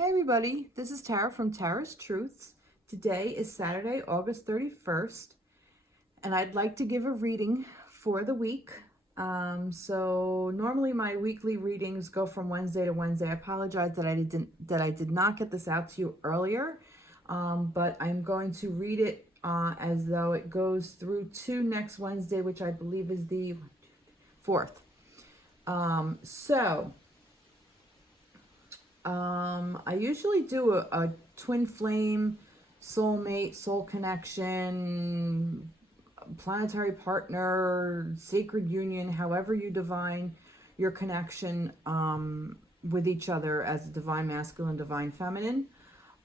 Hey everybody, this is Tara from Tara's Truths. Today is Saturday, August 31st, and I'd like to give a reading for the week. So normally my weekly readings go from Wednesday to Wednesday. I apologize that I did not get this out to you earlier, but I'm going to read it as though it goes through to next Wednesday, which I believe is the 4th. I usually do a twin flame, soulmate, soul connection, planetary partner, sacred union, however you divine your connection with each other as a divine masculine, divine feminine.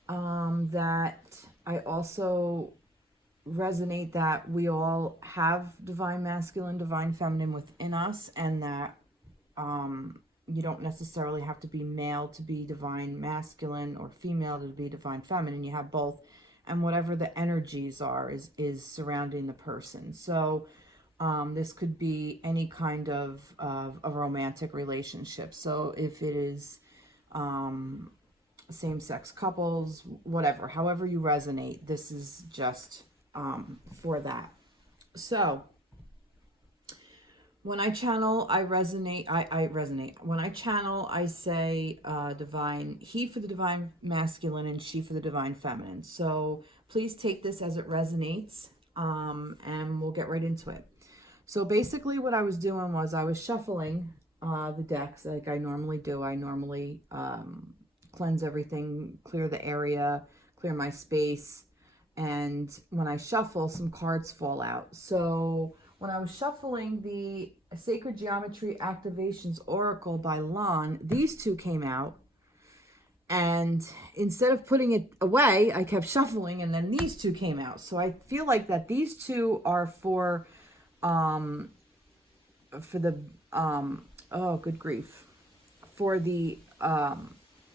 That I also resonate that we all have divine masculine, divine feminine within us, and that you don't necessarily have to be male to be divine masculine or female to be divine feminine. You have both, and whatever the energies are is surrounding the person. So this could be any kind of a romantic relationship. So if it is same-sex couples, whatever, however you resonate, this is just for that. So when I channel, I resonate. I resonate. When I channel, I say divine, he for the divine masculine and she for the divine feminine. So please take this as it resonates, and we'll get right into it. So basically what I was doing was I was shuffling the decks like I normally do. I normally cleanse everything, clear the area, clear my space. And when I shuffle, some cards fall out. So when I was shuffling the Sacred Geometry Activations Oracle by Lon, these two came out. And instead of putting it away, I kept shuffling, and then these two came out. So I feel like that these two are for the, oh, good grief, for the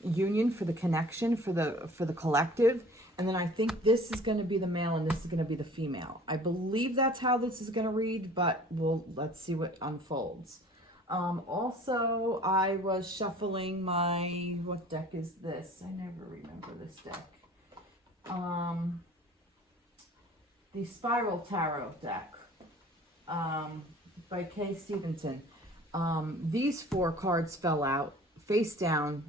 union, for the connection, for the collective. And then I think this is going to be the male and this is going to be the female. I believe that's how this is going to read, but let's see what unfolds. Also, I was shuffling my, what deck is this? I never remember this deck. The Spiral Tarot deck by Kay Steventon. These four cards fell out face down.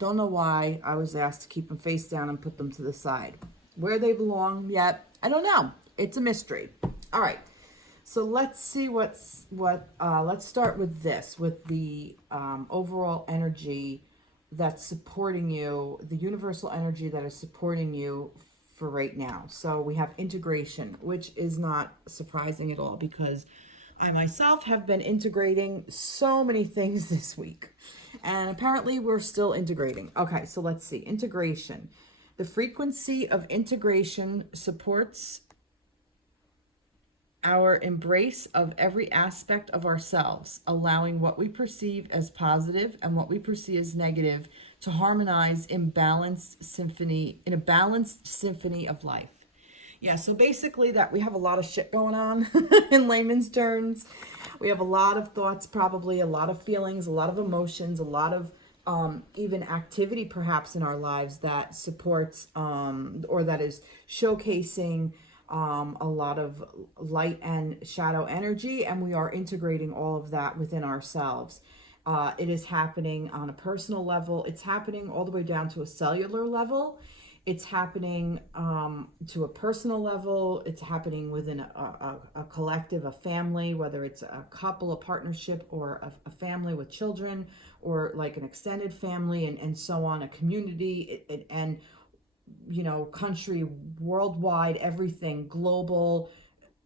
Don't know why I was asked to keep them face down and put them to the side. Where they belong yet, I don't know. It's a mystery. All right. So let's see let's start with this, with the overall energy that's supporting you, the universal energy that is supporting you for right now. So we have integration, which is not surprising at all because I myself have been integrating so many things this week. And apparently we're still integrating. Okay, so let's see. Integration. The frequency of integration supports our embrace of every aspect of ourselves, allowing what we perceive as positive and what we perceive as negative to harmonize in a balanced symphony of life. Yeah, so basically that we have a lot of shit going on in layman's terms. We have a lot of thoughts, probably a lot of feelings, a lot of emotions, a lot of even activity perhaps in our lives that supports or that is showcasing a lot of light and shadow energy, and we are integrating all of that within ourselves. It is happening on a personal level. It's happening all the way down to a cellular level. It's happening to a personal level. It's happening within a collective, a family, whether it's a couple, a partnership, or a family with children, or like an extended family, and so on, a community, and you know, country, worldwide, everything, global,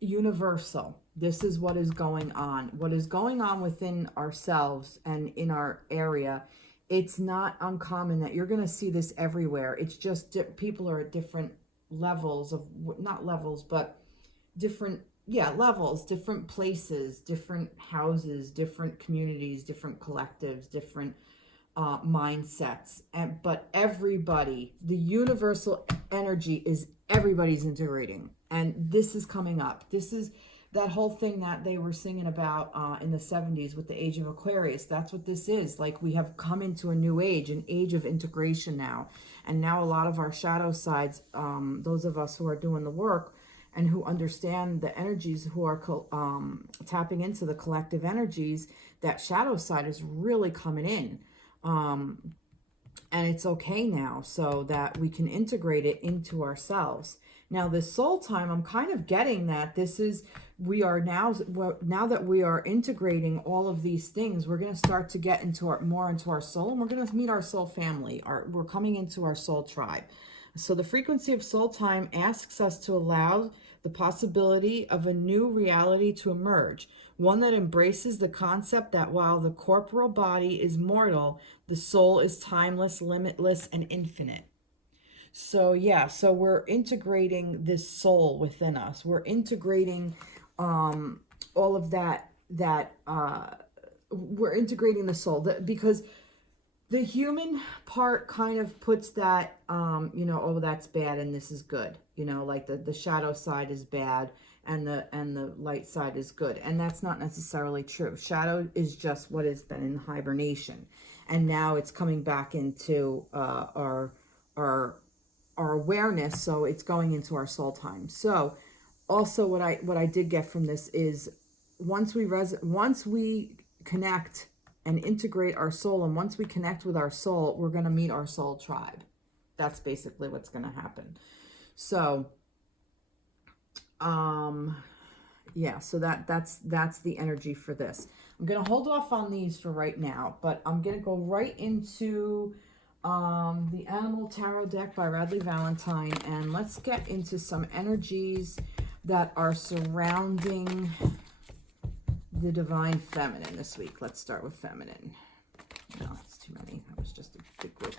universal. This is what is going on. What is going on within ourselves and in our area. It's not uncommon that you're going to see this everywhere. It's just people are at different levels of, not levels, but different, levels, different places, different houses, different communities, different collectives, different mindsets. But everybody, the universal energy is everybody's integrating. And this is coming up. This is that whole thing that they were singing about in the 70s with the age of Aquarius. That's what this is. Like, we have come into a new age, an age of integration now. And now a lot of our shadow sides, those of us who are doing the work and who understand the energies, who are tapping into the collective energies, that shadow side is really coming in. And it's okay now, so that we can integrate it into ourselves. Now, this soul time, I'm kind of getting that this is, we are now that we are integrating all of these things, we're going to start to get into more into our soul, and we're going to meet our soul family. We're coming into our soul tribe. So the frequency of soul time asks us to allow the possibility of a new reality to emerge, one that embraces the concept that while the corporal body is mortal, the soul is timeless, limitless, and infinite. So yeah, so we're integrating this soul within us. We're integrating all of that we're integrating the soul, because the human part kind of puts that, oh, that's bad and this is good. Like the shadow side is bad and the light side is good. And that's not necessarily true. Shadow is just what has been in hibernation. And now it's coming back into our awareness. So it's going into our soul time. So also what I did get from this is once we connect and integrate our soul, and once we connect with our soul, we're going to meet our soul tribe. That's basically what's going to happen. So yeah, so that's the energy for this. I'm going to hold off on these for right now, but I'm going to go right into the Animal Tarot deck by Radleigh Valentine, and let's get into some energies that are surrounding the divine feminine this week. Let's start with feminine. No, that's too many. That was just a big group.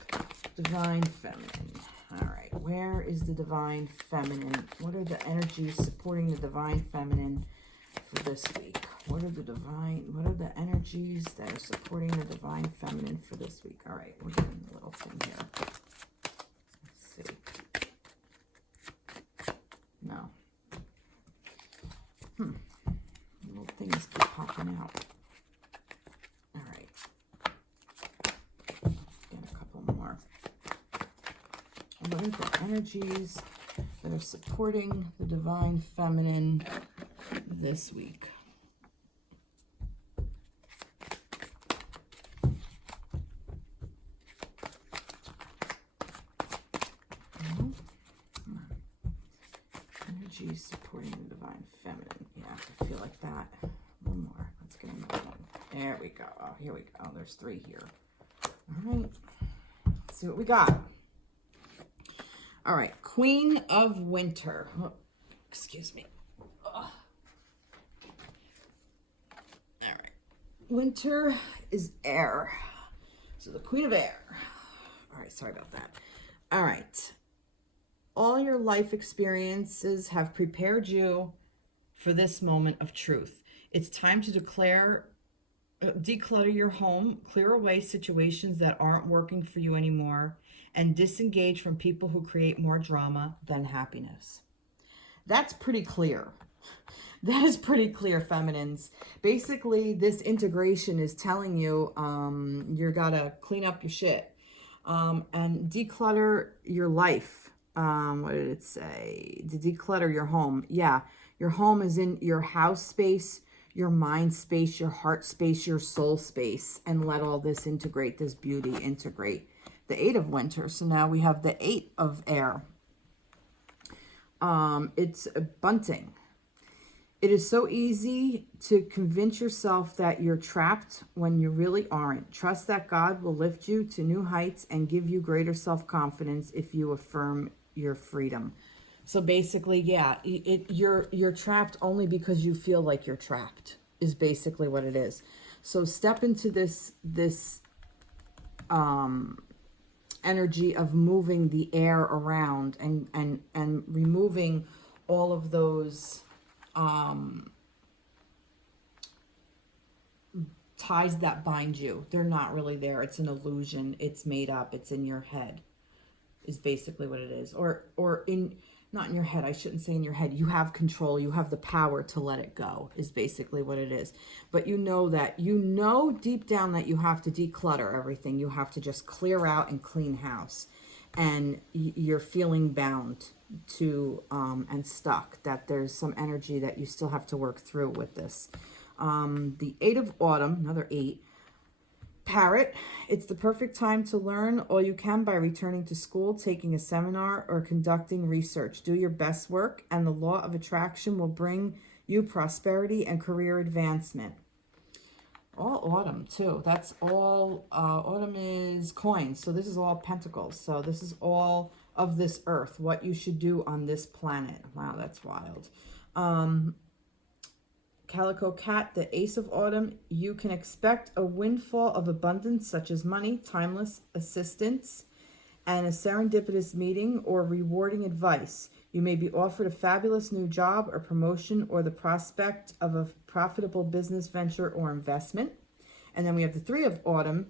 Divine feminine. All right, where is the divine feminine? What are the energies supporting the divine feminine for this week? What are the energies that are supporting the divine feminine for this week? All right, we're getting a little thing here. Let's see. No. Little things keep popping out. All right. Get a couple more. What are the energies that are supporting the divine feminine this week? Energies supporting the divine feminine. Yeah, I feel like that. One more. Let's get another one. There we go. Oh, here we go. There's 3 here. All right. Let's see what we got. All right. Queen of Winter. Oh, excuse me. Ugh. All right. Winter is air. So the Queen of Air. All right. Sorry about that. All right. All your life experiences have prepared you for this moment of truth. It's time to declutter your home, clear away situations that aren't working for you anymore, and disengage from people who create more drama than happiness. That's pretty clear. That is pretty clear, feminines. Basically, this integration is telling you you gotta clean up your shit and declutter your life. What did it say? To declutter your home. Yeah, your home is in your house space, your mind space, your heart space, your soul space, and let all this integrate, this beauty integrate. The 8 of Winter. So now we have the 8 of Air. It's bunting. It is so easy to convince yourself that you're trapped when you really aren't. Trust that God will lift you to new heights and give you greater self-confidence if you affirm your freedom. So basically, yeah, you're trapped only because you feel like you're trapped, is basically what it is. So step into this energy of moving the air around and removing all of those ties that bind you. They're not really there. It's an illusion. It's made up. It's in your head, is basically what it is. Or in not in your head, I shouldn't say in your head, you have control, you have the power to let it go, is basically what it is. But you know that, you know deep down that you have to declutter everything. You have to just clear out and clean house. And you're feeling bound to, and stuck, that there's some energy that you still have to work through with this. The 8 of Autumn, another 8. Parrot, it's the perfect time to learn all you can by returning to school, taking a seminar, or conducting research. Do your best work, and the law of attraction will bring you prosperity and career advancement. All autumn, too. That's all, autumn is coins, so this is all pentacles. So this is all of this earth, what you should do on this planet. Wow, that's wild. Calico Cat, the Ace of Autumn, you can expect a windfall of abundance such as money, timeless assistance, and a serendipitous meeting or rewarding advice. You may be offered a fabulous new job or promotion or the prospect of a profitable business venture or investment. And then we have the 3 of Autumn,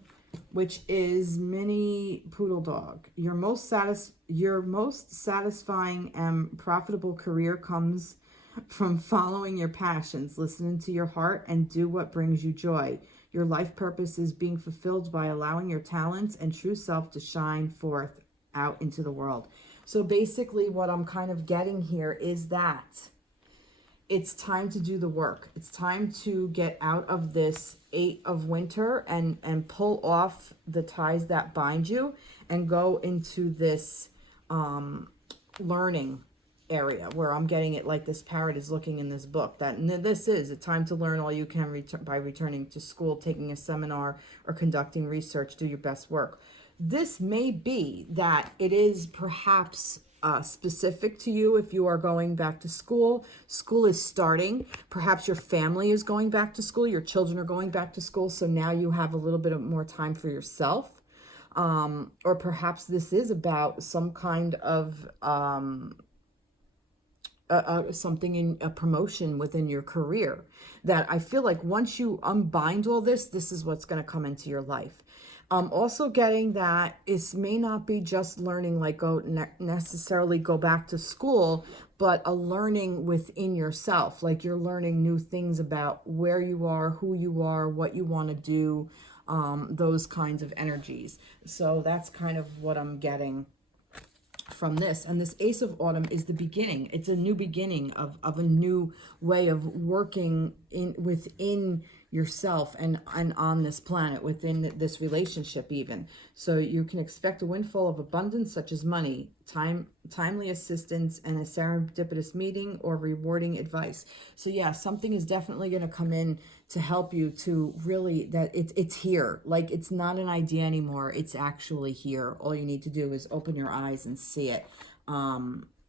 which is Mini Poodle Dog. Your most satisfying and profitable career comes from following your passions, listening to your heart, and do what brings you joy. Your life purpose is being fulfilled by allowing your talents and true self to shine forth out into the world. So basically what I'm kind of getting here is that it's time to do the work. It's time to get out of this 8 of winter and pull off the ties that bind you and go into this learning area where I'm getting it, like this parrot is looking in this book, that this is a time to learn all you can by returning to school, taking a seminar, or conducting research. Do your best work. This may be that it is perhaps specific to you if you are going back to school. School is starting. Perhaps your family is going back to school. Your children are going back to school. So now you have a little bit of more time for yourself. Or perhaps this is about some kind of something in a promotion within your career, that I feel like once you unbind all this, this is what's going to come into your life. Also getting that it may not be just learning, like necessarily go back to school, but a learning within yourself. Like you're learning new things about where you are, who you are, what you want to do, those kinds of energies. So that's kind of what I'm getting from this. And this Ace of Autumn is the beginning. It's a new beginning of a new way of working within yourself and on this planet, within this relationship even. So you can expect a windfall of abundance such as money, timely assistance, and a serendipitous meeting or rewarding advice. So yeah, something is definitely going to come in to help you to really, that it's here. Like it's not an idea anymore. It's actually here. All you need to do is open your eyes and see it.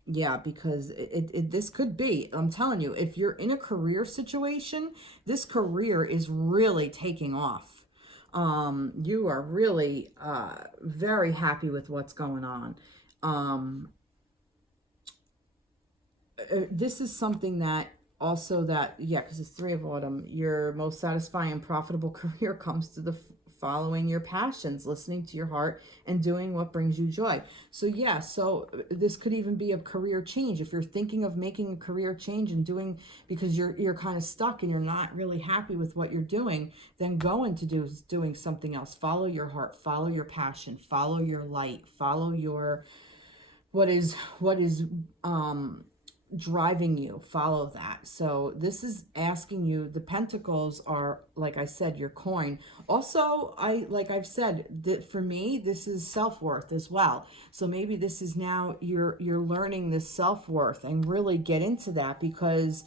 Yeah, because this could be, I'm telling you, if you're in a career situation, this career is really taking off. You are really very happy with what's going on. This is something that also that, yeah, because it's 3 of Autumn, your most satisfying and profitable career comes to the following your passions, listening to your heart, and doing what brings you joy. So yeah, so this could even be a career change. If you're thinking of making a career change and doing, because you're kind of stuck and you're not really happy with what you're doing, then go into doing something else. Follow your heart, follow your passion, follow your light, follow your what is driving you, follow that. So this is asking you, the pentacles are, like I said, your coin. Also, like I've said, that for me, this is self-worth as well. So maybe this is now you're learning this self-worth and really get into that, because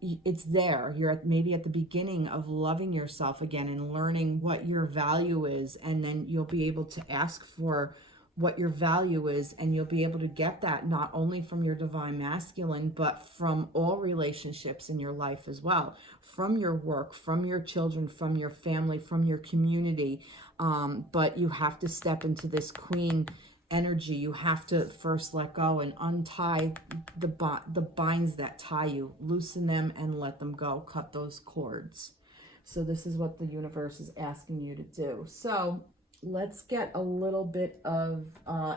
it's there. You're maybe at the beginning of loving yourself again and learning what your value is, and then you'll be able to ask for what your value is, and you'll be able to get that not only from your divine masculine, but from all relationships in your life as well, from your work, from your children, from your family, from your community. But you have to step into this queen energy. You have to first let go and untie the binds that tie you, loosen them and let them go, cut those cords. So this is what the universe is asking you to do. So let's get a little bit of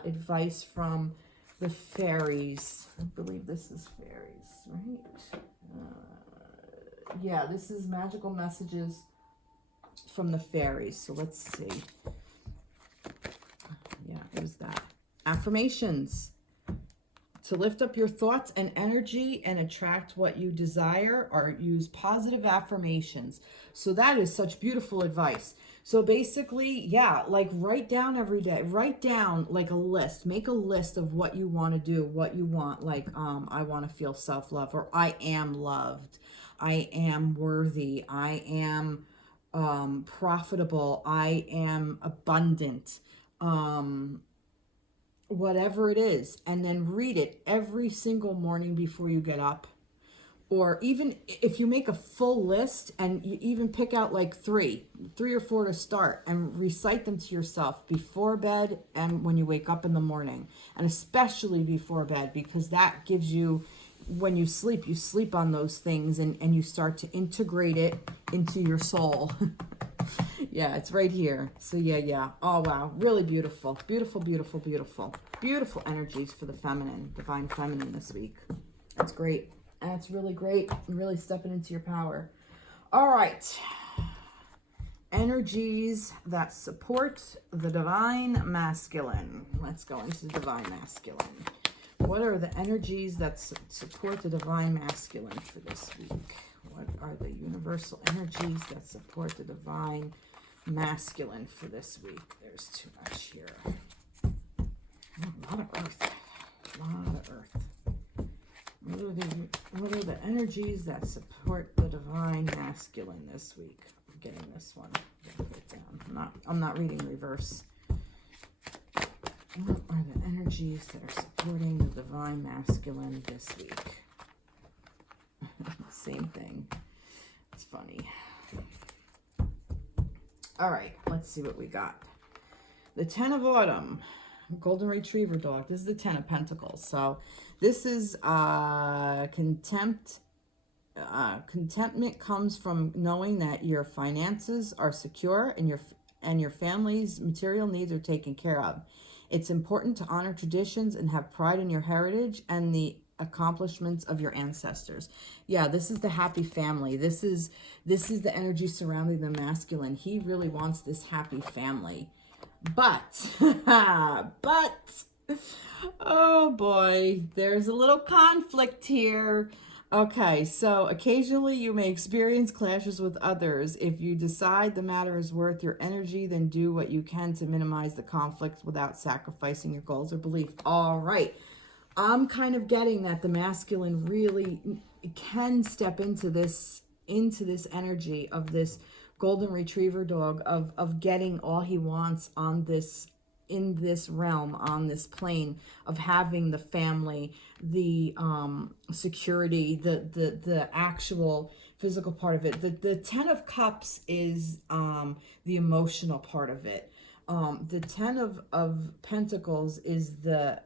advice from the fairies. I believe this is fairies, right? Yeah, this is magical messages from the fairies. So let's see. Yeah, it was that. Affirmations. To lift up your thoughts and energy and attract what you desire, or use positive affirmations. So that is such beautiful advice. So basically, yeah, like write down every day. Write down like a list. Make a list of what you want to do, what you want. Like, I want to feel self-love, or I am loved. I am worthy. I am profitable. I am abundant. Whatever it is, and then read it every single morning before you get up. Or even if you make a full list and you even pick out like three or four to start, and recite them to yourself before bed and when you wake up in the morning, and especially before bed, because that gives you, when you sleep on those things, and you start to integrate it into your soul. Yeah, it's right here. So yeah. Oh, wow. Really beautiful. Beautiful energies for the feminine, divine feminine this week. That's great. That's really great. Really stepping into your power. All right. Energies that support the divine masculine. Let's go into the divine masculine. What are the energies that support the divine masculine for this week? What are the universal energies that support the divine masculine for this week? There's too much here. A lot of earth. What are the energies that support the divine masculine this week? I'm getting this one. Put it down. I'm not reading reverse. What are the energies that are supporting the divine masculine this week? Same thing. It's funny. All right, let's see what we got. The 10 of Autumn, Golden Retriever dog. This is the 10 of Pentacles. So this is contempt. Contentment comes from knowing that your finances are secure and your family's material needs are taken care of. It's important to honor traditions and have pride in your heritage and the accomplishments of your ancestors. Yeah, this is the happy family. This is the energy surrounding the masculine. He really wants this happy family. But, oh boy, there's a little conflict here. Okay, so occasionally you may experience clashes with others. If you decide the matter is worth your energy, then do what you can to minimize the conflict without sacrificing your goals or belief. All right. I'm kind of getting that the masculine really can step into this energy of this golden retriever dog, of getting all he wants on this, in this realm, on this plane, of having the family, the security, the actual physical part of it. The 10 of Cups is the emotional part of it. The 10 of Pentacles is the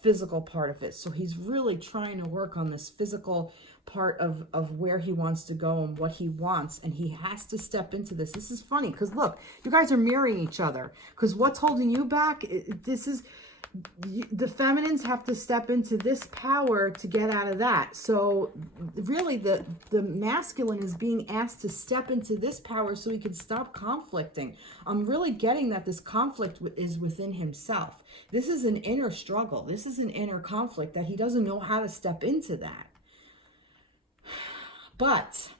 physical part of it. So he's really trying to work on this physical part of where he wants to go and what he wants. And he has to step into this. This is funny because look, you guys are mirroring each other. Because what's holding you back, the feminines have to step into this power to get out of that. So really the masculine is being asked to step into this power so he can stop conflicting. I'm really getting that this conflict is within himself. This is an inner struggle. This is an inner conflict that he doesn't know how to step into that. But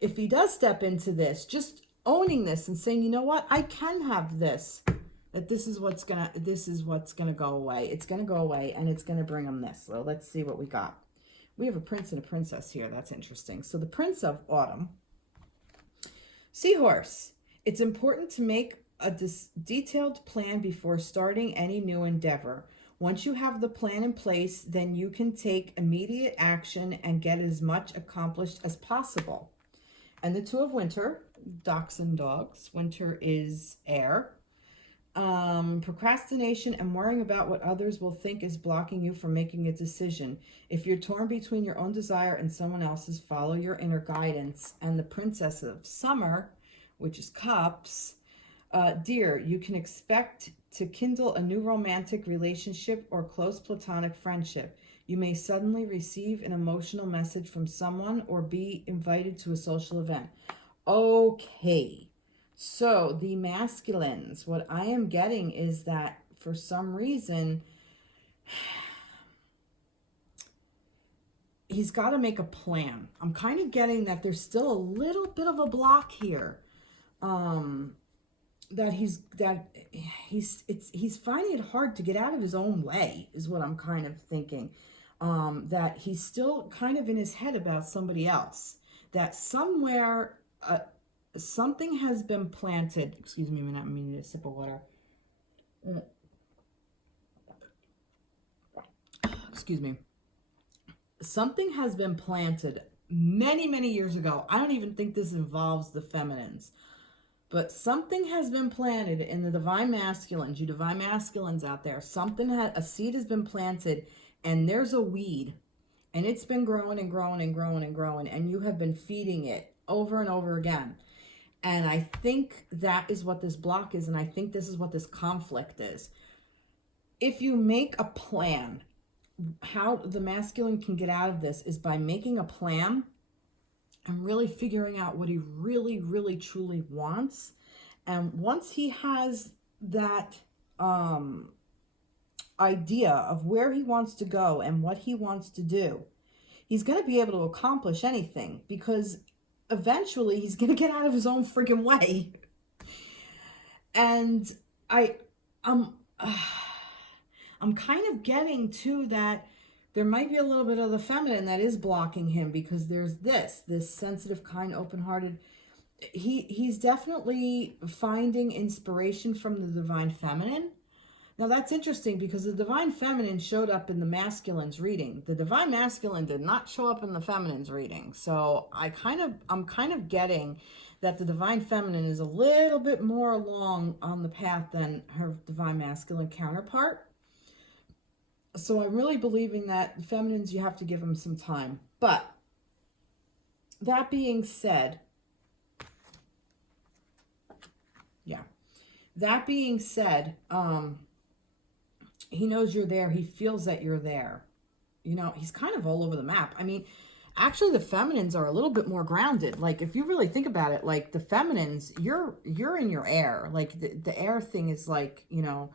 if he does step into this, just owning this and saying, you know what, I can have this. That this is what's gonna go away. It's gonna go away, and it's gonna bring him this. So let's see what we got. We have a prince and a princess here. That's interesting. So the Prince of Autumn, Seahorse. It's important to make a detailed plan before starting any new endeavor. Once you have the plan in place, then you can take immediate action and get as much accomplished as possible. And the Two of Winter, Dachshund dogs. Winter is air. Procrastination and worrying about what others will think is blocking you from making a decision. If you're torn between your own desire and someone else's, follow your inner guidance. And the Princess of Summer, which is Cups, dear, you can expect to kindle a new romantic relationship or close platonic friendship. You may suddenly receive an emotional message from someone or be invited to a social event. Okay, so the masculines, what I am getting is that for some reason, he's got to make a plan. I'm kind of getting that there's still a little bit of a block here. That he's finding it hard to get out of his own way is what I'm kind of thinking. That he's still kind of in his head about somebody else. That somewhere something has been planted. Excuse me, I'm not meaning a sip of water. Excuse me. Something has been planted many, many years ago. I don't even think this involves the feminines. But something has been planted in the divine masculines, you divine masculines out there. A seed has been planted, and there's a weed, and it's been growing and growing and growing and growing, and you have been feeding it over and over again. And I think that is what this block is, and I think this is what this conflict is. If you make a plan, how the masculine can get out of this is by making a plan and really figuring out what he really, really, truly wants. And once he has that idea of where he wants to go and what he wants to do, he's going to be able to accomplish anything, because eventually he's going to get out of his own freaking way. And I'm kind of getting to that. There might be a little bit of the feminine that is blocking him, because there's this sensitive, kind, open-hearted. He's definitely finding inspiration from the divine feminine. Now that's interesting, because the divine feminine showed up in the masculine's reading. The divine masculine did not show up in the feminine's reading. So I'm kind of getting that the divine feminine is a little bit more along on the path than her divine masculine counterpart. So I'm really believing that feminines, you have to give them some time. But that being said, he knows you're there. He feels that you're there. You know, he's kind of all over the map. I mean, actually the feminines are a little bit more grounded. Like, if you really think about it, like the feminines, you're in your air. Like the air thing is like, you know,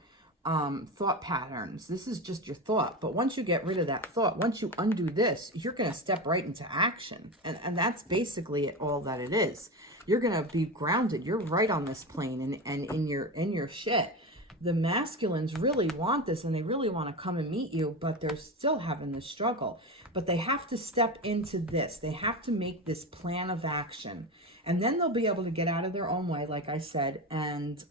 thought patterns. This is just your thought. But once you get rid of that thought, once you undo this, you're going to step right into action. And that's basically all that it is. You're going to be grounded. You're right on this plane and in your shit. The masculines really want this, and they really want to come and meet you, but they're still having this struggle. But they have to step into this. They have to make this plan of action. And then they'll be able to get out of their own way, like I said, and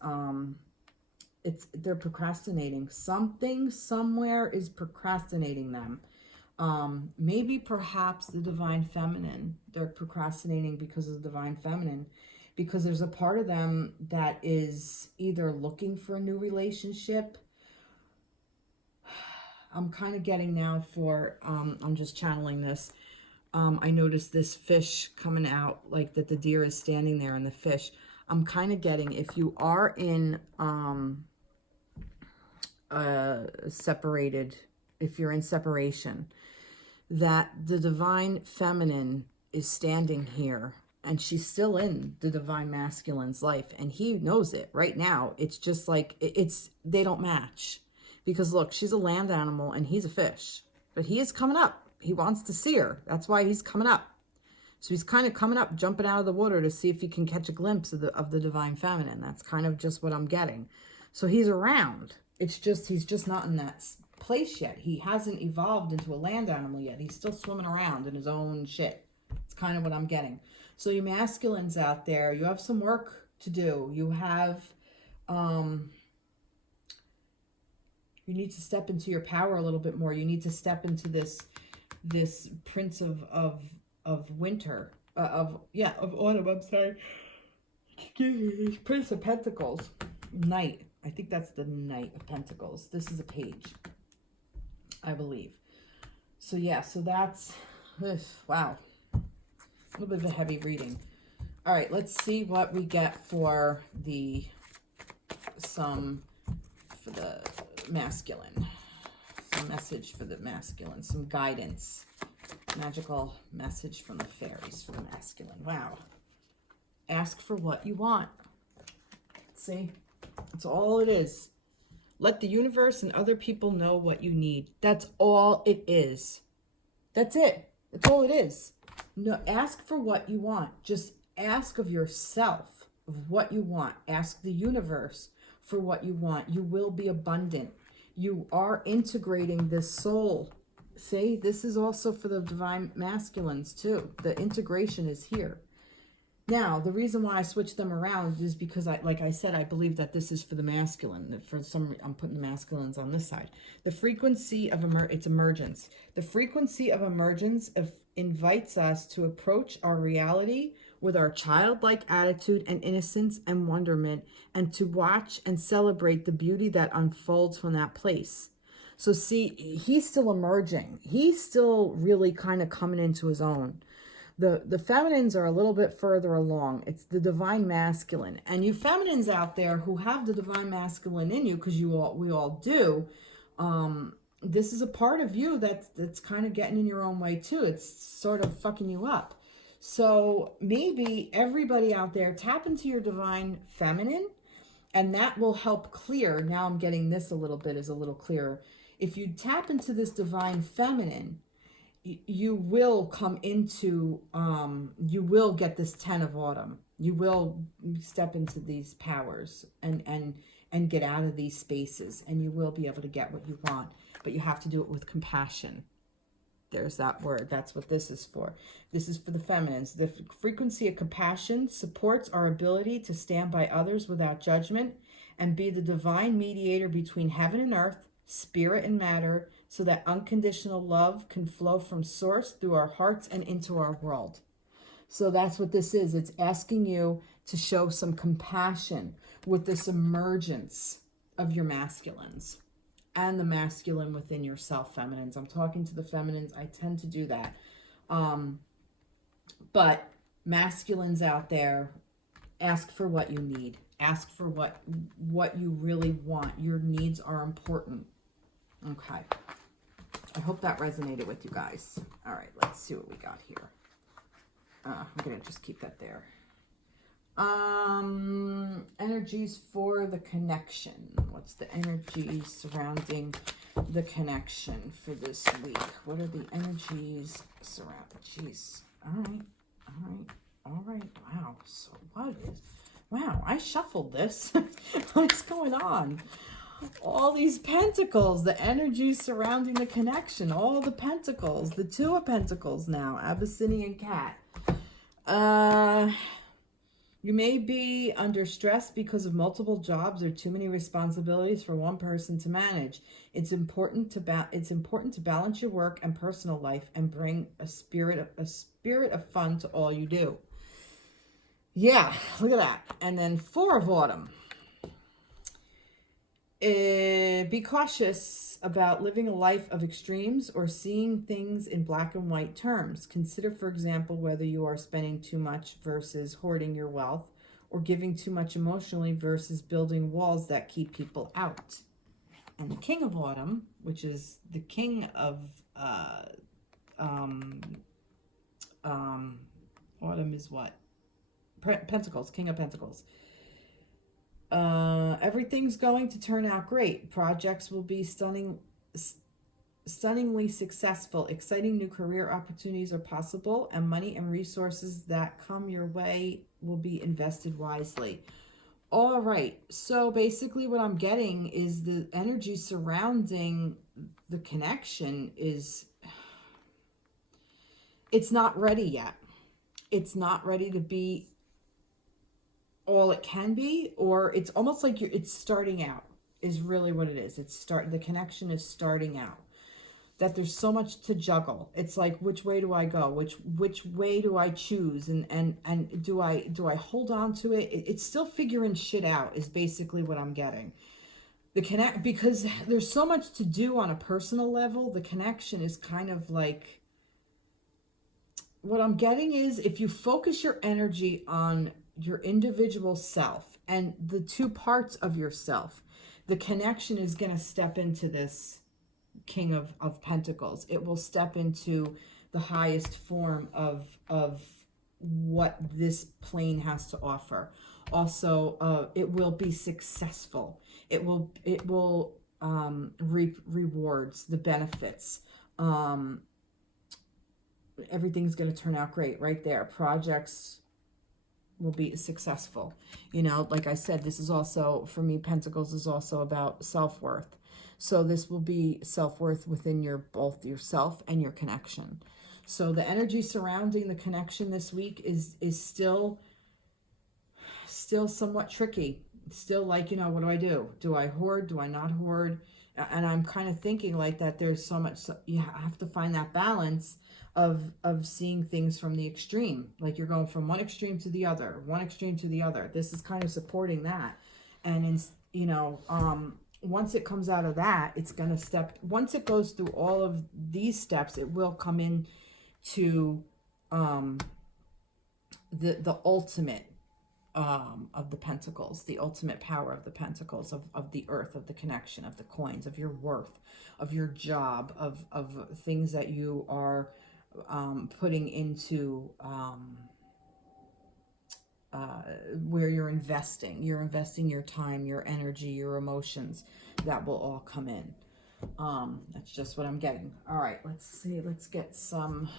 they're procrastinating. Something somewhere is procrastinating them. Maybe perhaps the divine feminine. They're procrastinating because of the divine feminine, because there's a part of them that is either looking for a new relationship. I'm kind of getting now for, I'm just channeling this. I noticed this fish coming out, like that the deer is standing there and the fish. I'm kind of getting, if you are in separated, if you're in separation, that the divine feminine is standing here, and she's still in the divine masculine's life, and he knows it right now. It's just like they don't match, because look, she's a land animal and he's a fish, but he is coming up. He wants to see her. That's why he's coming up. So he's kind of coming up, jumping out of the water to see if he can catch a glimpse of the divine feminine. That's kind of just what I'm getting. So he's around. It's just, he's just not in that place yet. He hasn't evolved into a land animal yet. He's still swimming around in his own shit. It's kind of what I'm getting. So you masculines out there, you have some work to do. You have, you need to step into your power a little bit more. You need to step into this prince of winter, of autumn, I'm sorry. Prince of Pentacles, Knight. I think that's the Knight of Pentacles. This is a page, I believe. So yeah, so that's, wow. A little bit of a heavy reading. All right, let's see what we get for some for the masculine. Some message for the masculine. Some guidance. Magical message from the fairies for the masculine. Wow. Ask for what you want. See? That's all it is. Let the universe and other people know what you need. That's all it is. That's it. That's all it is. No, ask for what you want. Just ask of yourself of what you want. Ask the universe for what you want. You will be abundant. You are integrating this soul. See, this is also for the divine masculines too. The integration is here. Now, the reason why I switched them around is because, like I said, I believe that this is for the masculine. For some reason, I'm putting the masculines on this side. The frequency of it's emergence. The frequency of emergence invites us to approach our reality with our childlike attitude and innocence and wonderment, and to watch and celebrate the beauty that unfolds from that place. So see, he's still emerging. He's still really kind of coming into his own. The feminines are a little bit further along. It's the divine masculine. And you feminines out there who have the divine masculine in you, because we all do, this is a part of you that's kind of getting in your own way too. It's sort of fucking you up. So maybe everybody out there, tap into your divine feminine, and that will help clear. Now I'm getting this a little bit is a little clearer. If you tap into this divine feminine, you will come into, you will get this 10 of autumn. You will step into these powers and get out of these spaces, and you will be able to get what you want, but you have to do it with compassion. There's that word. That's what this is for. This is for the feminines. The frequency of compassion supports our ability to stand by others without judgment and be the divine mediator between heaven and earth, spirit and matter, so that unconditional love can flow from source through our hearts and into our world. So that's what this is. It's asking you to show some compassion with this emergence of your masculines and the masculine within yourself, feminines. I'm talking to the feminines. I tend to do that. But masculines out there, ask for what you need. Ask for what you really want. Your needs are important. Okay. I hope that resonated with you guys. All right, let's see what we got here. I'm going to just keep that there. Energies for the connection. What's the energy surrounding the connection for this week? What are the energies surrounding? Jeez. All right. Wow. So wow, I shuffled this. What's going on? All these pentacles, the energy surrounding the connection, all the pentacles, the 2 of pentacles now, Abyssinian cat. You may be under stress because of multiple jobs or too many responsibilities for one person to manage. It's important to balance your work and personal life and bring a spirit of fun to all you do. Yeah, look at that. And then 4 of autumn. Be cautious about living a life of extremes or seeing things in black and white terms. Consider, for example, whether you are spending too much versus hoarding your wealth, or giving too much emotionally versus building walls that keep people out. And the King of Autumn, which is the King of Autumn is what? Pentacles, King of Pentacles. Everything's going to turn out great. Projects will be stunningly successful. Exciting new career opportunities are possible, and money and resources that come your way will be invested wisely. All right. So basically what I'm getting is the energy surrounding the connection is, it's not ready yet. It's not ready to be all it can be, or it's almost like it's starting out is really what it is. The connection is starting out. That there's so much to juggle. It's like, which way do I go? Which way do I choose? And do I hold on to it? It's still figuring shit out is basically what I'm getting. Because there's so much to do on a personal level, the connection is kind of like, what I'm getting is if you focus your energy on your individual self and the 2 parts of yourself, The connection is going to step into this King of Pentacles. It will step into the highest form of what this plane has to offer. Also, it will be successful. It will reap rewards, the benefits. Everything's going to turn out great right there. Projects will be successful. You know, like I said, this is also, for me, Pentacles is also about self-worth. So this will be self-worth within your both yourself and your connection. So the energy surrounding the connection this week is still somewhat tricky. Still like, you know, what do? Do I hoard? Do I not hoard? And I'm kind of thinking like that there's so much, you have to find that balance of seeing things from the extreme. Like you're going from one extreme to the other, one extreme to the other. This is kind of supporting that. And, you know, once it comes out of that, it's going to once it goes through all of these steps, it will come in to the ultimate of the Pentacles, the ultimate power of the Pentacles, of the earth, of the connection, of the coins, of your worth, of your job, of things that you are putting into where you're investing your time, your energy, your emotions. That will all come in. That's just what I'm getting. All right, let's see. Let's get some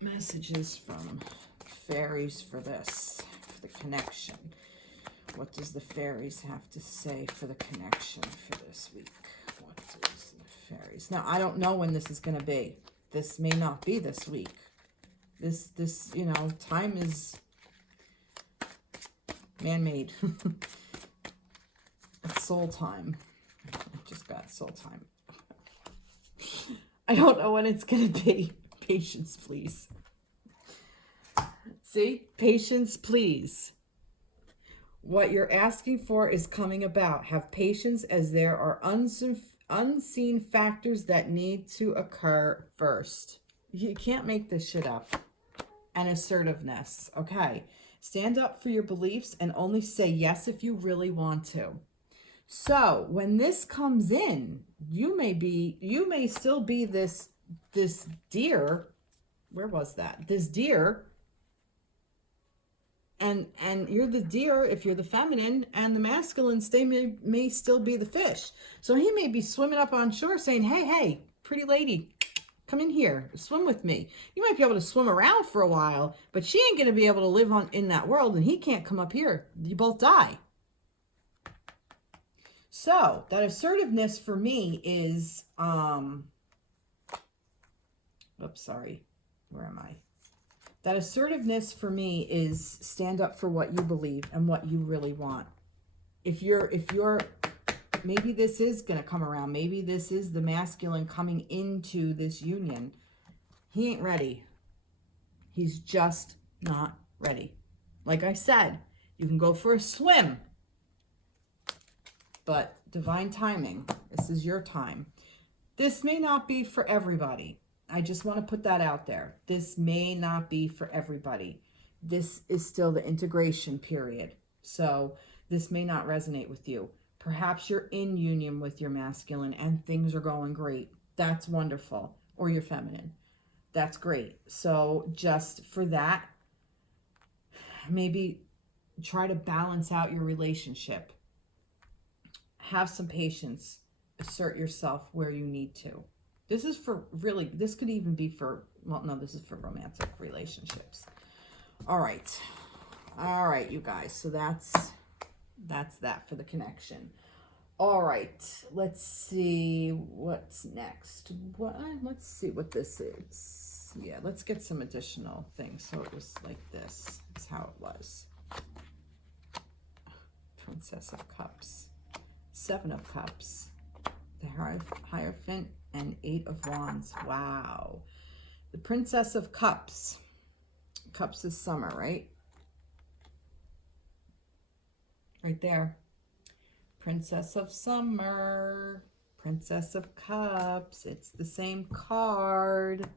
messages from Fairies for this, for the connection. What does the Fairies have to say for the connection for this week? What does the Fairies... Now, I don't know when this is going to be. This may not be this week. This, you know, time is man-made. It's soul time. I just got soul time. I don't know when it's going to be. Patience, please. See? Patience, please. What you're asking for is coming about. Have patience, as there are unseen factors that need to occur first. You can't make this shit up. And assertiveness. Okay. Stand up for your beliefs and only say yes if you really want to. So when this comes in, you may still be this deer. Where was that? This deer. And you're the deer if you're the feminine, and the masculine may still be the fish. So he may be swimming up on shore saying, hey, pretty lady, come in here, swim with me. You might be able to swim around for a while, but she ain't going to be able to live in that world, and he can't come up here. You both die. So that assertiveness for me is, oops, sorry. Where am I? That assertiveness for me is stand up for what you believe and what you really want. If you're, maybe this is going to come around. Maybe this is the masculine coming into this union. He ain't ready. He's just not ready. Like I said, you can go for a swim, but divine timing. This is your time. This may not be for everybody. I just want to put that out there. This may not be for everybody. This is still the integration period. So this may not resonate with you. Perhaps you're in union with your masculine and things are going great. That's wonderful. Or your feminine. That's great. So just for that, maybe try to balance out your relationship. Have some patience. Assert yourself where you need to. This is for really, this could even be for, well, no, this is for romantic relationships. All right. All right, you guys. So that's that for the connection. All right. Let's see what's next. Let's see what this is. Yeah, let's get some additional things. So it was like this is how it was. Princess of Cups. 7 of Cups. The Hierophant. And 8 of Wands. Wow. The Princess of Cups. Cups is summer, right? Right there. Princess of Summer. Princess of Cups. It's the same card.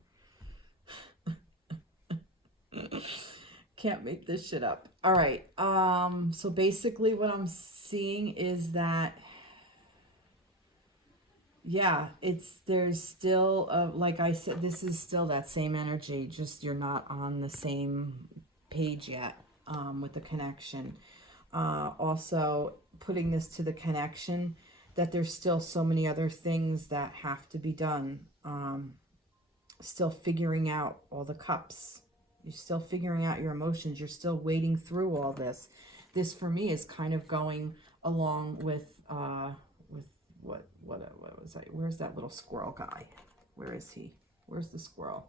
Can't make this shit up. All right. So basically what I'm seeing is that, yeah, there's still, like I said, this is still that same energy, just you're not on the same page yet, with the connection. Also putting this to the connection that there's still so many other things that have to be done. Still figuring out all the cups. You're still figuring out your emotions. You're still wading through all this. This for me is kind of going along with what was I? Where's that little squirrel guy? Where is he? Where's the squirrel?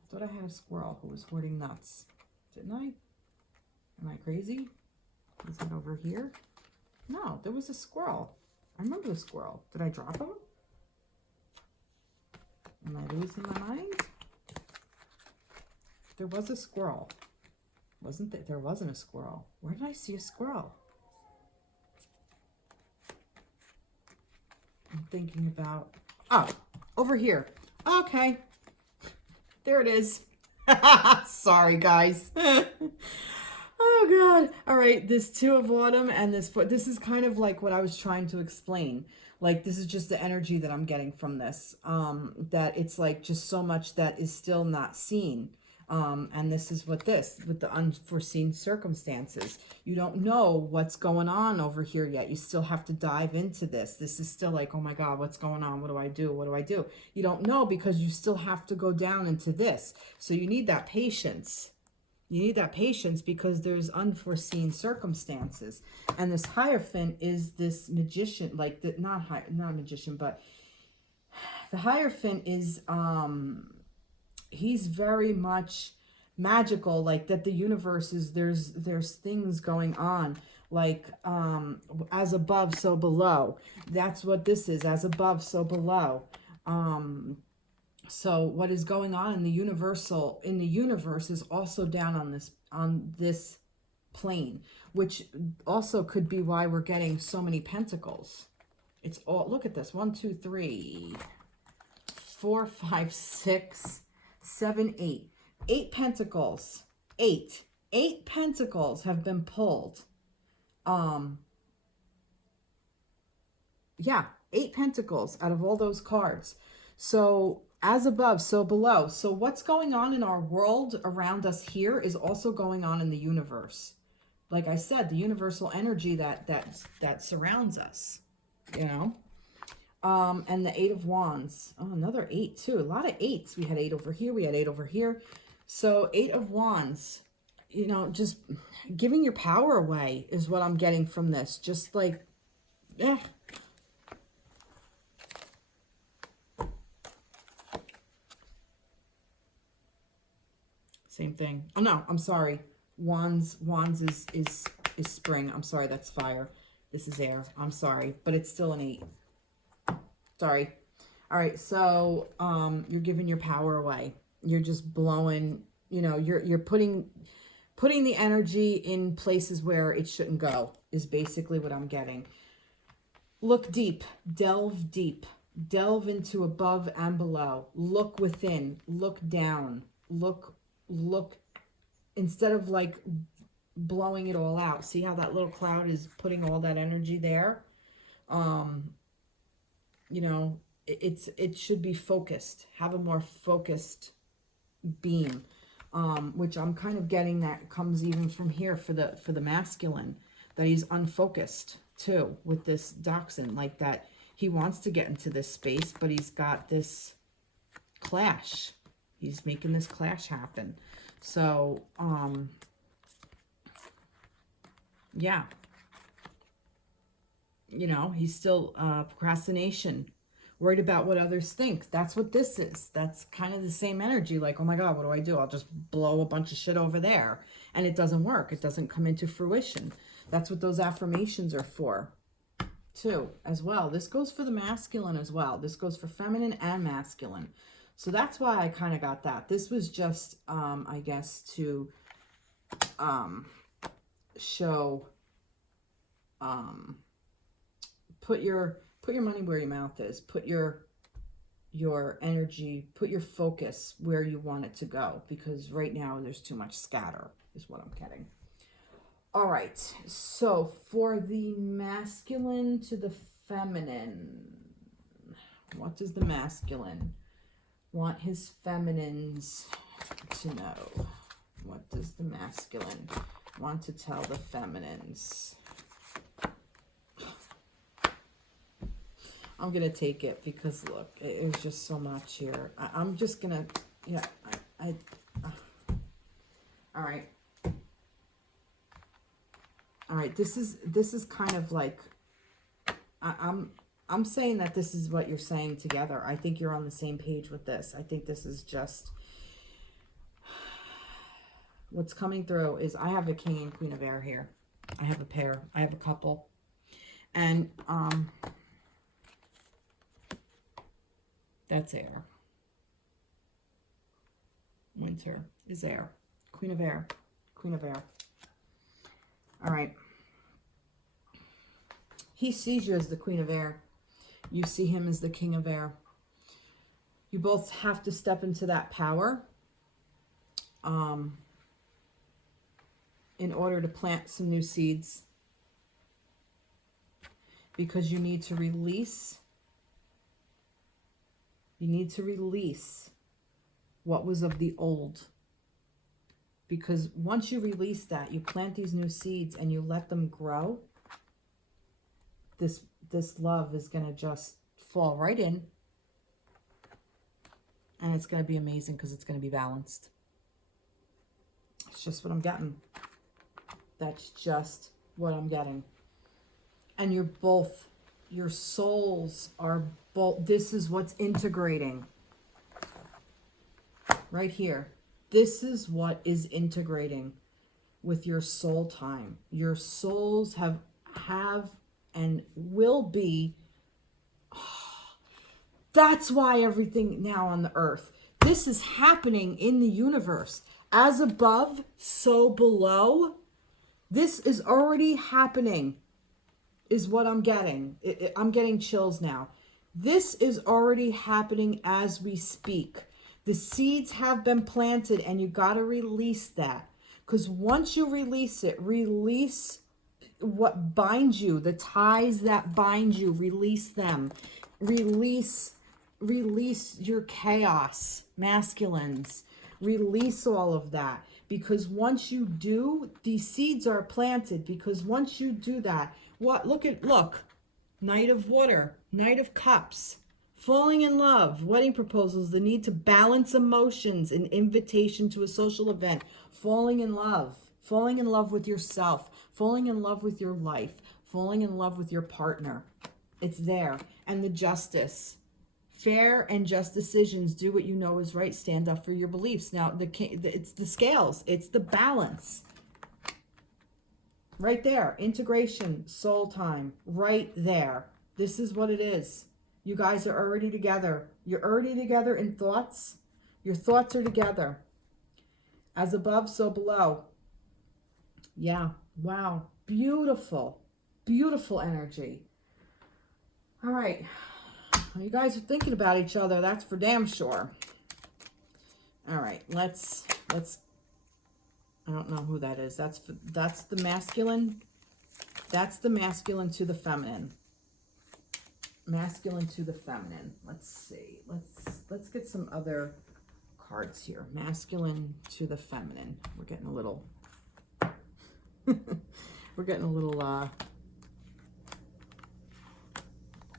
I thought I had a squirrel who was hoarding nuts. Didn't I? Am I crazy? Is it over here? No, there was a squirrel. I remember the squirrel. Did I drop him? Am I losing my mind? There was a squirrel. Wasn't there? There wasn't a squirrel. Where did I see a squirrel? I'm thinking about... Oh, over here. Okay. There it is. Sorry, guys. Oh, God. All right, this Two of Autumn and this foot. This is kind of like what I was trying to explain. Like, this is just the energy that I'm getting from this. That it's like just so much that is still not seen. And this is with the unforeseen circumstances. You don't know what's going on over here yet. You still have to dive into this. This is still like, oh my God, what's going on? What do I do? What do I do? You don't know because you still have to go down into this. So you need that patience. You need that patience because there's unforeseen circumstances. And this Hierophant is this magician, like the, not a magician, but the Hierophant is, he's very much magical, like that the universe is, there's things going on, like as above, so below. That's what this is, as above, so below. So what is going on in the universe is also down on this plane, which also could be why we're getting so many pentacles. It's all, look at this, 1, 2, 3, 4, 5, 6, 7, 8. 8 pentacles. 8 pentacles have been pulled. Yeah, 8 pentacles out of all those cards. So as above, so below. So what's going on in our world around us here is also going on in the universe. Like I said, the universal energy that surrounds us, you know. And the 8 of Wands. Oh, another 8 too. A lot of 8s. We had 8 over here. We had 8 over here. So 8 of Wands, you know, just giving your power away is what I'm getting from this. Just like, same thing. Oh no, I'm sorry. Wands is spring. I'm sorry, that's fire. This is air. I'm sorry, but it's still an 8. Sorry. All right, so you're giving your power away. You're just blowing, you know, you're putting the energy in places where it shouldn't go is basically what I'm getting. Look deep, delve deep, delve into above and below. Look within, look down, look, instead of like blowing it all out. See how that little cloud is putting all that energy there? You know, it should be focused. Have a more focused beam, which I'm kind of getting that comes even from here for the masculine, that he's unfocused too with this Dachshund, like that he wants to get into this space, but he's got this clash. He's making this clash happen. So, yeah. You know, he's still procrastination, worried about what others think. That's what this is. That's kind of the same energy. Like, oh my God, what do I do? I'll just blow a bunch of shit over there. And it doesn't work. It doesn't come into fruition. That's what those affirmations are for, too, as well. This goes for the masculine as well. This goes for feminine and masculine. So that's why I kind of got that. This was just, I guess, to show... Put your money where your mouth is. Put your energy, put your focus where you want it to go. Because right now there's too much scatter is what I'm getting. All right, so for the masculine to the feminine, what does the masculine want his feminines to know? What does the masculine want to tell the feminines? I'm going to take it because, look, there's just so much here. I'm just going to, yeah, all right. All right, this is kind of like, I'm saying that this is what you're saying together. I think you're on the same page with this. I think this is just, what's coming through is I have a King and Queen of Air here. I have a pair. I have a couple. And, that's air. Winter is air. Queen of Air. Queen of Air. All right. He sees you as the Queen of Air. You see him as the King of Air. You both have to step into that power in order to plant some new seeds, because you need to release. You need to release what was of the old. Because once you release that, you plant these new seeds and you let them grow, this love is going to just fall right in. And it's going to be amazing because it's going to be balanced. It's just what I'm getting. That's just what I'm getting. And you're both, your souls are both, this is what's integrating. Right here. This is what is integrating with your soul time. Your souls have and will be. That's why everything now on the earth. This is happening in the universe. As above, so below. This is already happening, is what I'm getting. I'm getting chills now. This is already happening as we speak. The seeds have been planted and you got to release that. Because once you release it, release what binds you, the ties that bind you, release them. Release your chaos, masculines. Release all of that. Because once you do, these seeds are planted. Because once you do that, look, Knight of Water, Knight of Cups, falling in love, wedding proposals, the need to balance emotions, an invitation to a social event, falling in love with yourself, falling in love with your life, falling in love with your partner. It's there. And the justice. Fair and just decisions. Do what you know is right. Stand up for your beliefs. Now, it's the scales. It's the balance. Right there. Integration. Soul time. Right there. This is what it is. You guys are already together. You're already together in thoughts. Your thoughts are together. As above, so below. Yeah. Wow. Beautiful. Beautiful energy. All right. You guys are thinking about each other. That's for damn sure. All right. Let's. I don't know who that is. That's the masculine. That's the masculine to the feminine. Masculine to the feminine. Let's see. Let's get some other cards here. Masculine to the feminine. We're getting a little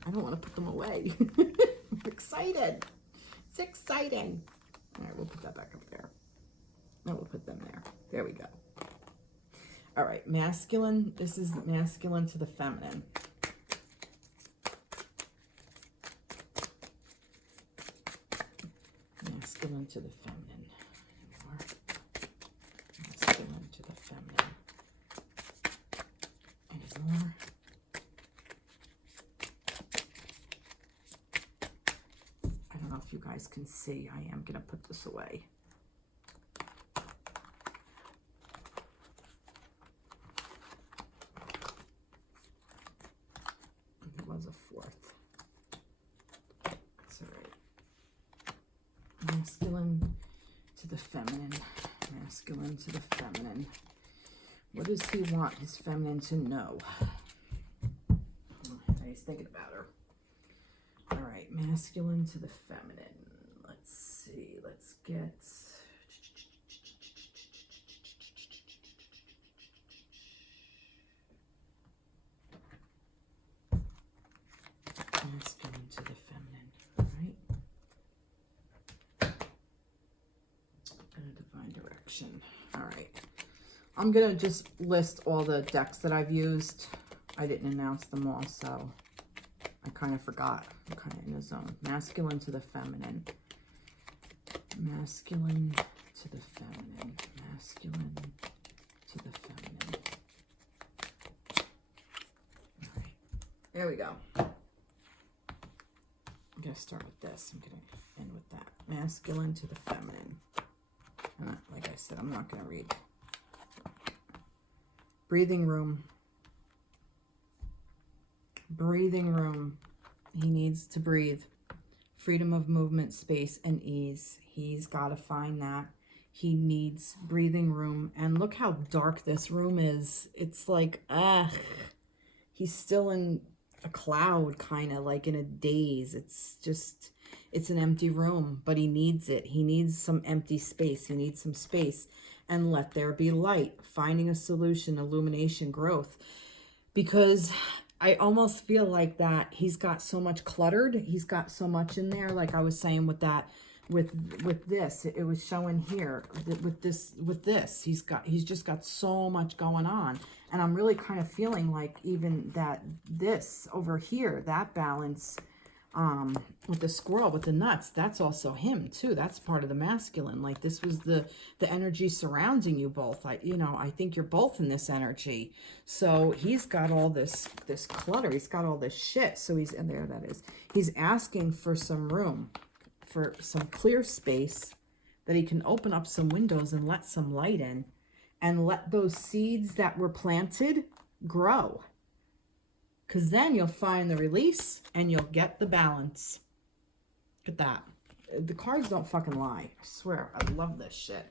I don't want to put them away. I'm excited. It's exciting. All right, we'll put that back up there. And we'll put them there. There we go. All right, masculine. This is masculine to the feminine. Masculine to the feminine. Masculine to the feminine. Any more? I don't know if you guys can see. I am going to put this away. It was a fourth. That's all right. Masculine to the feminine. Masculine to the feminine. What does he want his feminine to know? He's thinking about her. All right, masculine to the feminine. Let's see. Let's get... masculine to the feminine. All right. And a divine direction. All right. I'm going to just list all the decks that I've used. I didn't announce them all, so I kind of forgot. I'm kind of in the zone. Masculine to the feminine. Masculine to the feminine. Masculine to the feminine. All right. There we go. I'm going to start with this. I'm going to end with that. Masculine to the feminine. And like I said, I'm not going to read. Breathing room. Breathing room. He needs to breathe. Freedom of movement, space, and ease. He's got to find that. He needs breathing room. And look how dark this room is. It's like, he's still in a cloud, kind of like in a daze. It's just, it's an empty room, but he needs it. He needs some empty space. He needs some space. And let there be light, finding a solution, illumination, growth. Because I almost feel like that he's got so much cluttered. He's got so much in there. Like I was saying with that, with this, it was showing here with this, he's just got so much going on. And I'm really kind of feeling like even that this over here, that balance, with the squirrel with the nuts, that's also him too. That's part of the masculine. Like this was the energy surrounding you both. I think you're both in this energy. So he's got all this clutter. He's got all this shit. So he's, and there that is. He's asking for some room, for some clear space that he can open up some windows and let some light in, and let those seeds that were planted grow. Because then you'll find the release and you'll get the balance. Look at that. The cards don't fucking lie. I swear. I love this shit.